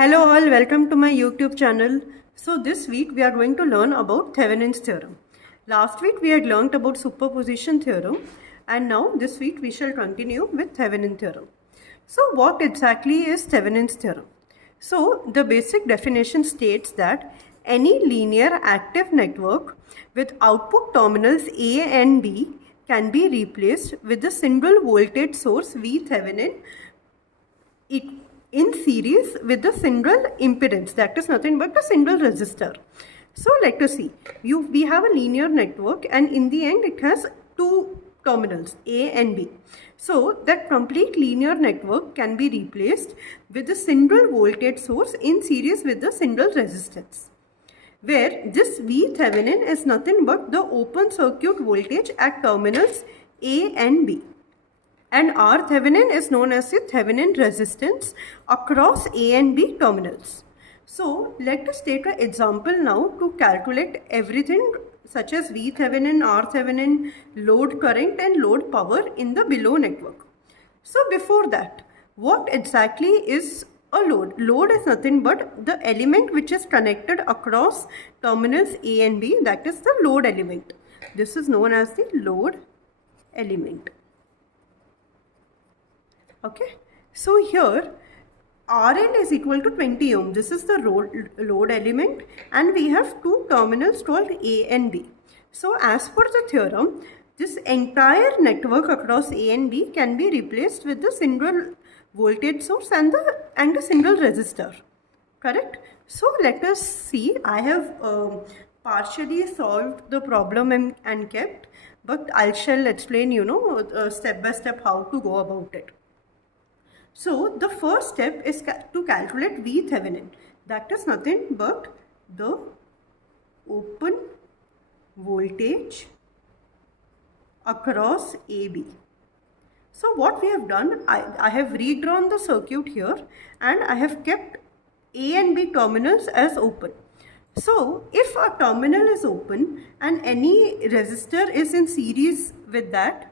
Hello all, welcome to my YouTube channel. So this week we are going to learn about Thevenin's theorem. Last week we had learnt about superposition theorem and now this week we shall continue with Thevenin theorem. So what exactly is Thevenin's theorem? So the basic definition states that any linear active network with output terminals A and B can be replaced with a single voltage source V Thevenin in series with a single impedance, that is nothing but a single resistor. So let us see, we have a linear network and in the end it has two terminals A and B. So that complete linear network can be replaced with a single voltage source in series with a single resistance, where this V Thevenin is nothing but the open circuit voltage at terminals A and B. And R Thevenin is known as the Thevenin resistance across A and B terminals. So let us take an example now to calculate everything such as V Thevenin, R Thevenin, load current and load power in the below network. So before that, what exactly is a load? Load is nothing but the element which is connected across terminals A and B, that is the load element. This is known as the load element. Okay, so here Rn is equal to 20 ohm. This is the load element and we have two terminals called A and B. So as per the theorem, this entire network across A and B can be replaced with the single voltage source and a single resistor. Correct? So let us see. I have partially solved the problem and kept, but I shall explain step by step how to go about it. So the first step is to calculate V Thevenin. That is nothing but the open voltage across AB. So what we have done, I have redrawn the circuit here and I have kept A and B terminals as open. So if a terminal is open and any resistor is in series with that,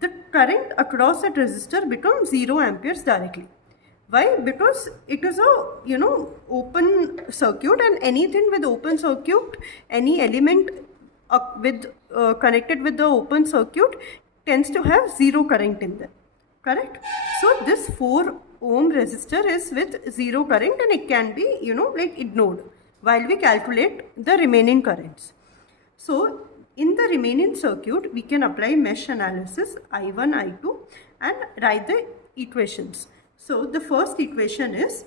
the current across that resistor becomes 0 amperes directly. Why? Because it is a open circuit, and anything with open circuit, any element connected with the open circuit tends to have 0 current in them. Correct? So this 4 ohm resistor is with 0 current and it can be ignored while we calculate the remaining currents. So in the remaining circuit, we can apply mesh analysis I1, I2 and write the equations. So the first equation is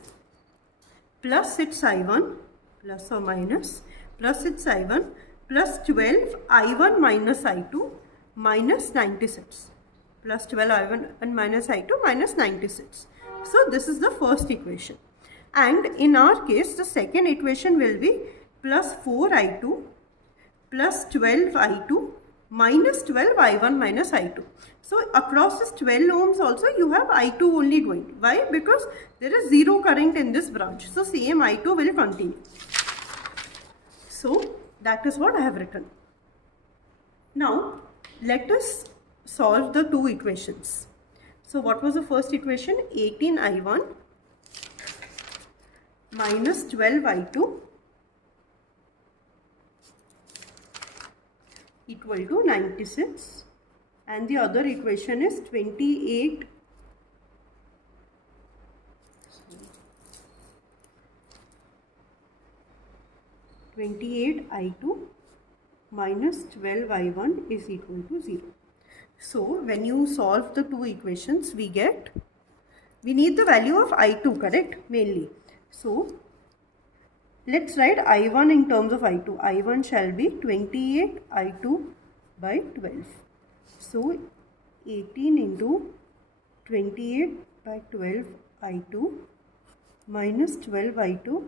plus 6 I1 plus or minus plus 6 I1 plus 12 I1 minus I2 minus 96 plus 12 I1 and minus I2 minus 96. So this is the first equation. And in our case, the second equation will be plus 4 I2 plus 12 I2 minus 12 I1 minus I2. So across this 12 ohms also you have I2 only going. Why? Because there is 0 current in this branch. So same I2 will continue. So that is what I have written. Now let us solve the two equations. So what was the first equation? 18 I1 minus 12 I2 equal to 96, and the other equation is 28 I2 minus 12 I1 is equal to 0. So when you solve the two equations, we need the value of I2, correct, mainly. So let's write I1 in terms of I2. I1 shall be 28 I2 by 12. So 18 into 28 by 12 I2 minus 12 I2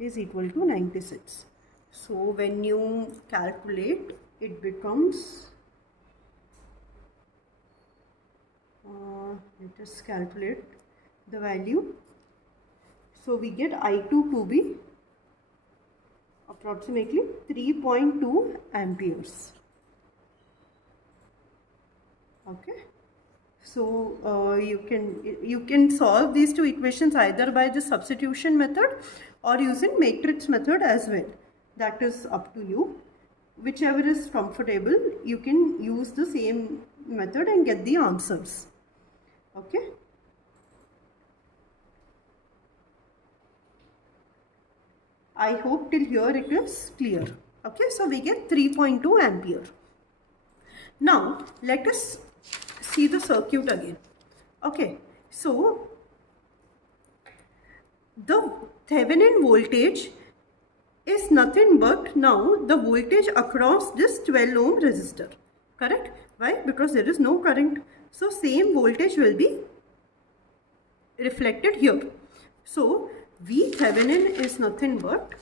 is equal to 96. So when you calculate, it becomes, let us calculate the value. So we get I2 to be approximately 3.2 amperes. Okay. So you can solve these two equations either by the substitution method or using matrix method as well. That is up to you. Whichever is comfortable, you can use the same method and get the answers. Okay. I hope till here it is clear. Okay, so we get 3.2 ampere. Now let us see the circuit again. Okay, so the Thevenin voltage is nothing but now the voltage across this 12 ohm resistor. Correct? Why? Because there is no current. So same voltage will be reflected here. So V Thevenin is nothing but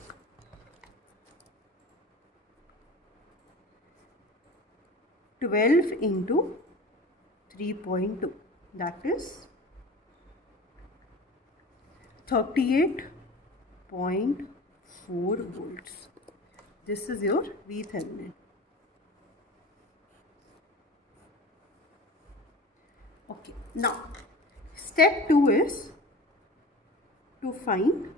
(12 into 3.2). That is 38.4 volts. This is your V Thevenin. Okay. Now, step 2 is to find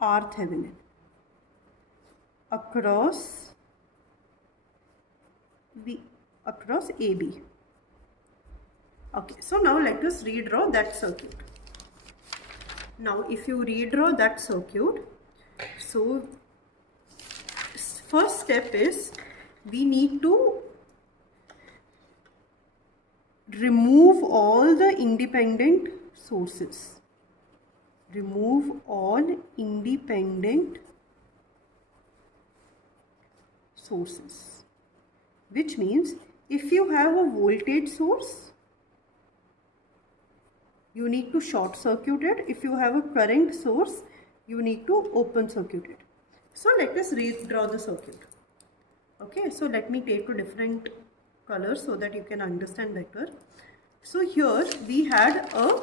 R Thevenin across AB. Okay, so now let us redraw that circuit. Now if you redraw that circuit, so first step is we need to remove all the independent sources. Remove all independent sources, which means if you have a voltage source, you need to short circuit it. If you have a current source, you need to open circuit it. So let us redraw the circuit. Okay, so let me take a different color so that you can understand better. So here we had a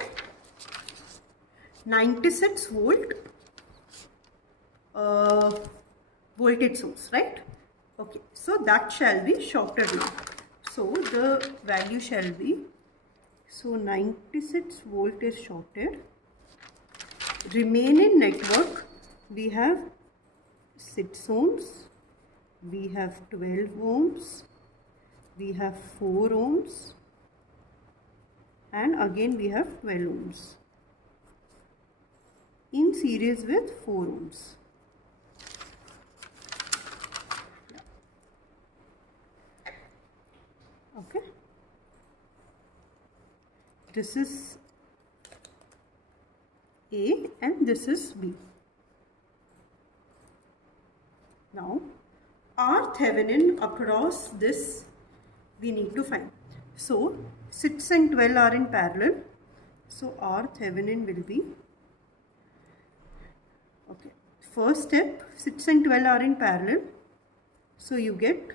96 volt voltage source, right? Okay, so that shall be shorted now. So the value shall be, so 96 volt is shorted. Remaining network, we have 6 ohms, we have 12 ohms, we have 4 ohms, and again we have 12 ohms in series with 4 ohms. Okay, this is A and this is B. Now R Thevenin across this we need to find. So 6 and 12 are in parallel. So R Thevenin will be, okay, first step, 6 and 12 are in parallel. So you get,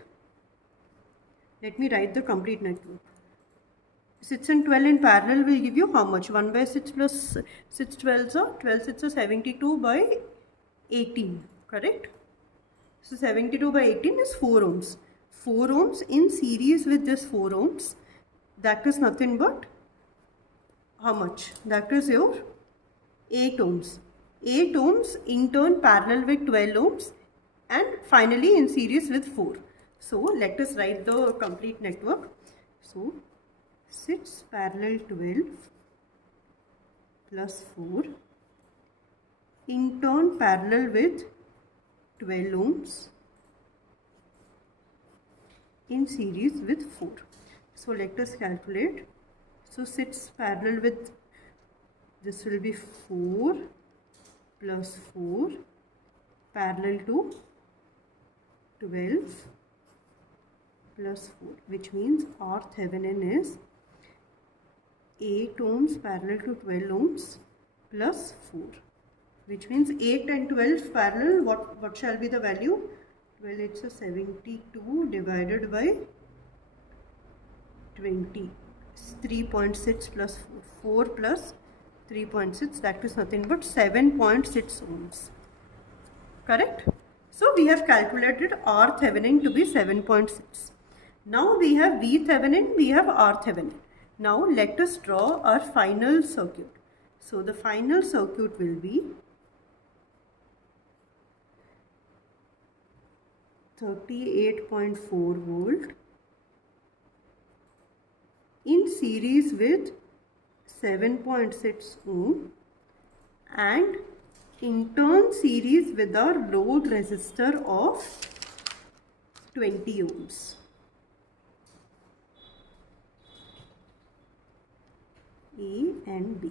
let me write the complete network. 6 and 12 in parallel will give you how much? 1 by 6 plus 6 12s are 12 6 are 72 by 18, correct? So 72 by 18 is 4 ohms. 4 ohms in series with this 4 ohms, that is nothing but how much? That is your 8 ohms. 8 ohms in turn parallel with 12 ohms and finally in series with 4. So let us write the complete network. So 6 parallel 12 plus 4 in turn parallel with 12 ohms in series with 4. So let us calculate. So 6 parallel with, this will be 4 plus 4 parallel to 12 plus 4, which means R Thevenin is 8 ohms parallel to 12 ohms plus 4, which means 8 and 12 parallel, what shall be the value? Well, it's a 72 divided by 20, 3.6 plus 4 plus 3.6, that is nothing but 7.6 ohms, correct? So we have calculated R Thevenin to be 7.6. Now we have VThevenin, we have RThevenin. Now let us draw our final circuit. So the final circuit will be 38.4 volt in series with 7.6 ohm and in turn series with our load resistor of 20 ohms. A and B.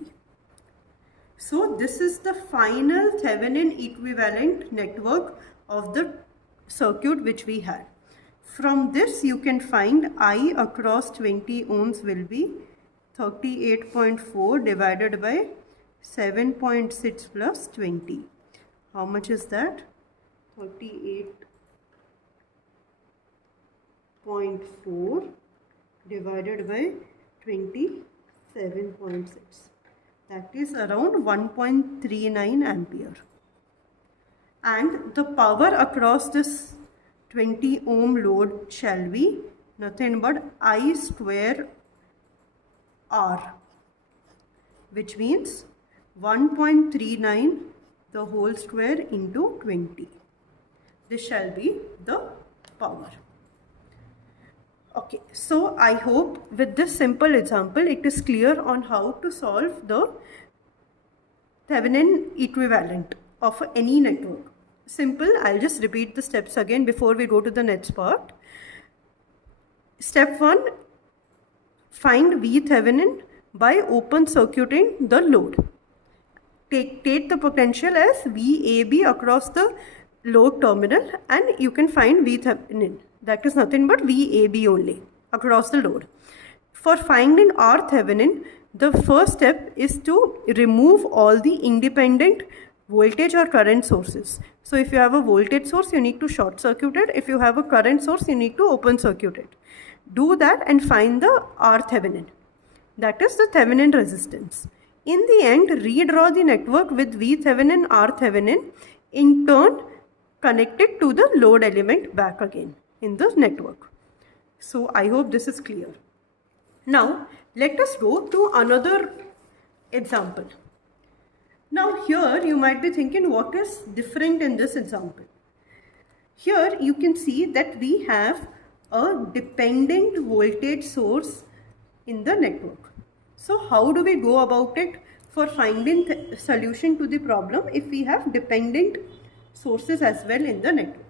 So this is the final Thevenin equivalent network of the circuit which we had. From this you can find I across 20 ohms will be 38.4 divided by 7.6 plus 20. How much is that? 38.4 divided by 27.6. That is around 1.39 ampere. And the power across this 20 ohm load shall be nothing but I square R, which means 1.39 the whole square into 20. This shall be the power. Okay, so I hope with this simple example it is clear on how to solve the Thevenin equivalent of any network. Simple, I'll just repeat the steps again before we go to the next part. Step 1, find VThevenin by open circuiting the load. Take the potential as VAB across the load terminal and you can find VThevenin. That is nothing but VAB only across the load. For finding RThevenin, the first step is to remove all the independent voltage or current sources. So if you have a voltage source, you need to short circuit it. If you have a current source, you need to open circuit it. Do that and find the RThevenin. That is the Thevenin resistance. In the end, redraw the network with VThevenin, RThevenin, in turn connected to the load element back again in the network. So I hope this is clear. Now let us go to another example. Now here you might be thinking, what is different in this example? Here you can see that we have a dependent voltage source in the network. So how do we go about it for finding the solution to the problem if we have dependent sources as well in the network?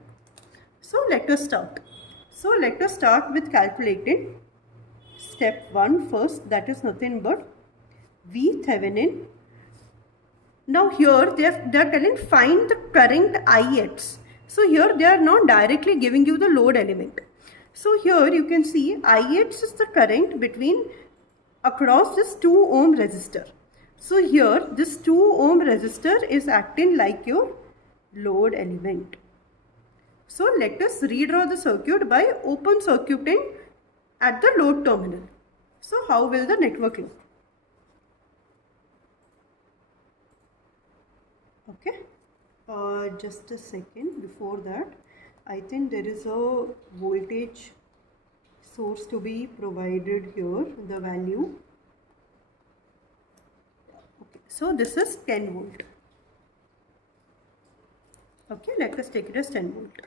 So let us start. So let us start with calculating step 1 first, that is nothing but VThevenin. Now here they are telling find the current Ix. So here they are not directly giving you the load element. So here you can see Ix is the current between across this 2 ohm resistor. So here this 2 ohm resistor is acting like your load element. So let us redraw the circuit by open circuiting at the load terminal. So how will the network look? Okay, just a second. Before that, I think there is a voltage source to be provided here, the value. Okay, so this is 10 volt. Okay, let us take it as 10 volt.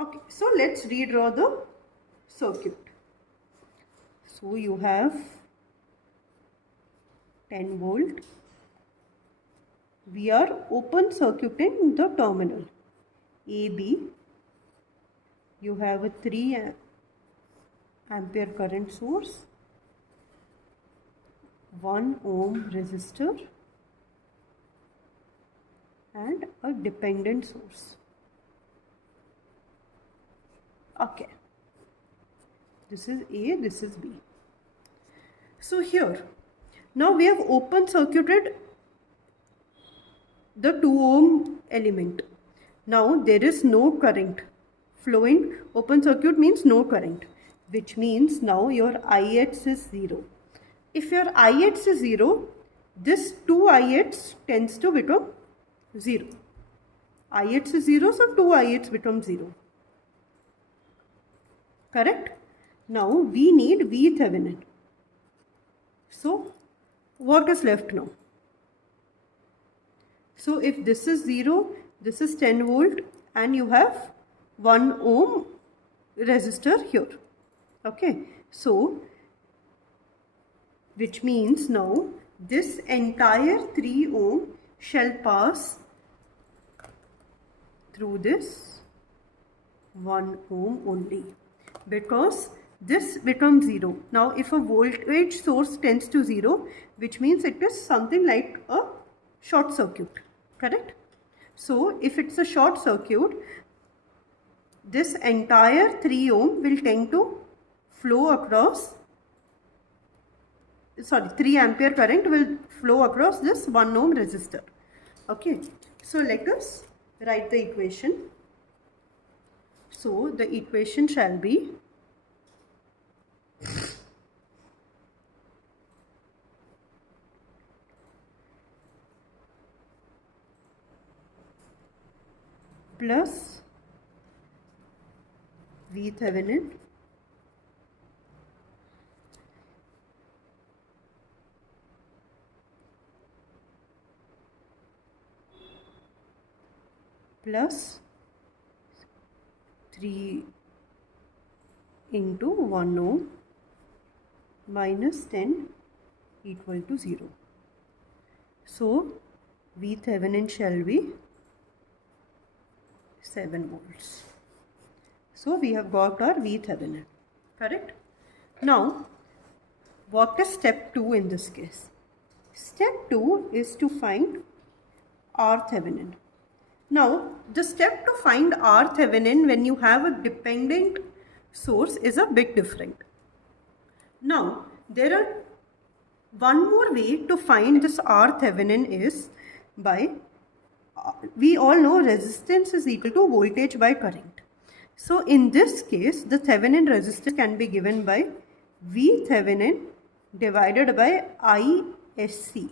Okay, so let's redraw the circuit. So you have 10 volt. We are open circuiting the terminal AB. You have a 3 ampere current source, 1 ohm resistor and a dependent source. Okay, this is A, this is B. So here, now we have open circuited the 2 ohm element. Now there is no current flowing. Open circuit means no current, which means now your Ix is 0. If your Ix is 0, this 2Ix tends to become 0. Ix is 0, so 2Ix becomes 0. Correct? Now we need Thevenin. So what is left now? So if this is 0, this is 10 volt and you have 1 ohm resistor here. Okay, so which means now this entire 3 ohm shall pass through this 1 ohm only, because this becomes 0. Now if a voltage source tends to 0, which means it is something like a short circuit, correct? So if it's a short circuit, this entire 3 ohm will tend to flow across, 3 ampere current will flow across this 1 ohm resistor. Okay, so let us write the equation. So the equation shall be plus Thevenin plus 3 into 1 ohm minus 10 equal to 0. So Thevenin shall be 7 volts. So we have got our Thevenin, correct? Now what is step 2 in this case? Step 2 is to find R Thevenin. Now the step to find R Thevenin when you have a dependent source is a bit different. Now there are one more way to find this R Thevenin is by, we all know resistance is equal to voltage by current. So in this case the Thevenin resistance can be given by V Thevenin divided by ISC,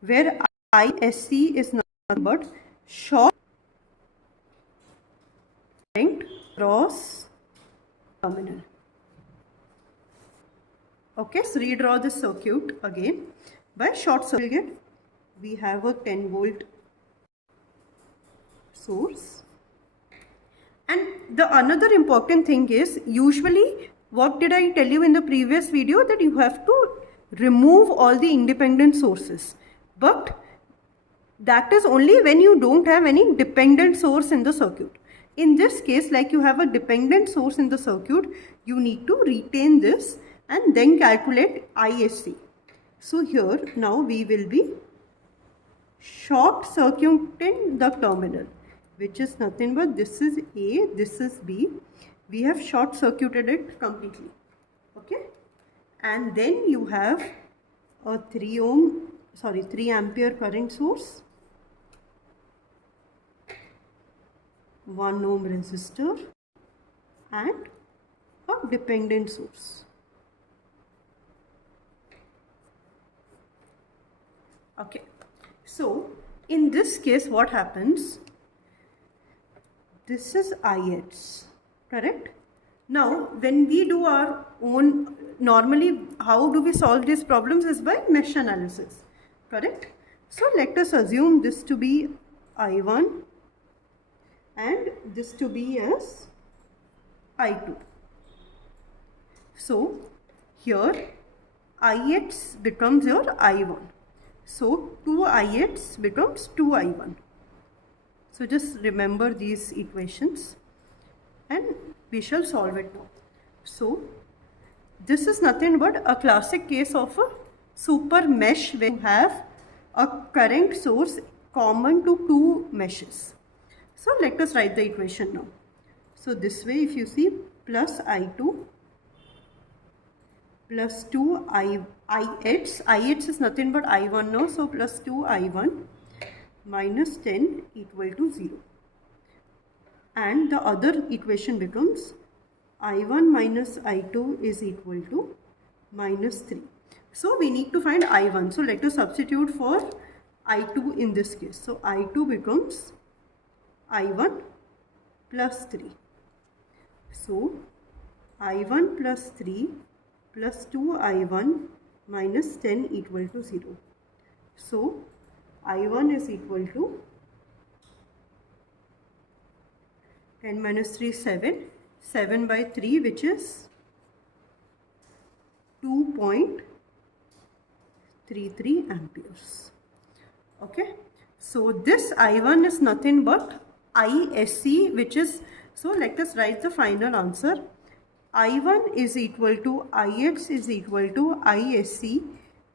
where ISC is nothing but short current across terminal. Okay, so redraw the circuit again. By short circuit we have a 10 volt source, and the another important thing is, usually what did I tell you in the previous video, that you have to remove all the independent sources, but that is only when you don't have any dependent source in the circuit. In this case, like you have a dependent source in the circuit, you need to retain this and then calculate ISC. So here now we will be short circuiting the terminal, which is nothing but this is A, this is B. We have short circuited it completely. Okay, and then you have a 3 ampere current source, 1 ohm resistor and a dependent source. Okay, so in this case what happens, this is IX, correct? Now when we do our own, normally how do we solve these problems is by mesh analysis, correct? So let us assume this to be I1 and this to be as I2. So here IX becomes your I1. So 2IX becomes 2I1. So just remember these equations and we shall solve it now. So this is nothing but a classic case of a super mesh when you have a current source common to two meshes. So let us write the equation now. So this way, if you see, plus I2 plus 2 IX is nothing but I1 now, so plus 2 I1 minus 10 equal to 0. And the other equation becomes I1 minus I2 is equal to minus 3. So we need to find I1. So let us substitute for I2 in this case. So I2 becomes I1 plus 3. So I1 plus 3 plus 2I1 minus 10 equal to 0. So I1 is equal to 10 minus 3 7, 7 by 3 which is 2.33 amperes. Okay, so this I1 is nothing but ISC, which is, so let us write the final answer. I1 is equal to Ix is equal to ISC,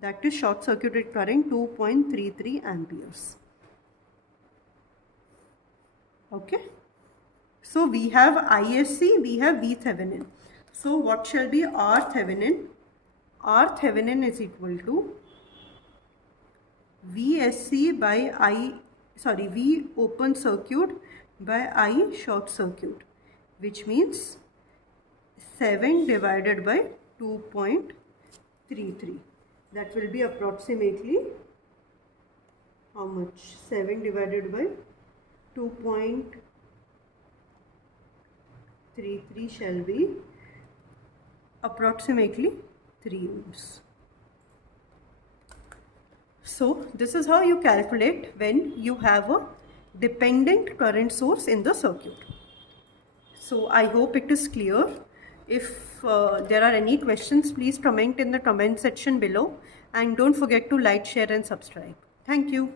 that is short circuited current, 2.33 amperes. Okay, so we have ISC, we have VThevenin. So what shall be R Thevenin? R Thevenin is equal to VSC by V open circuit by I short circuit, which means 7 divided by 2.33. That will be approximately how much? 7 divided by 2.33 shall be approximately 3 ohms. So this is how you calculate when you have a dependent current source in the circuit. So I hope it is clear. If there are any questions, please comment in the comment section below, and don't forget to like, share and subscribe. Thank you.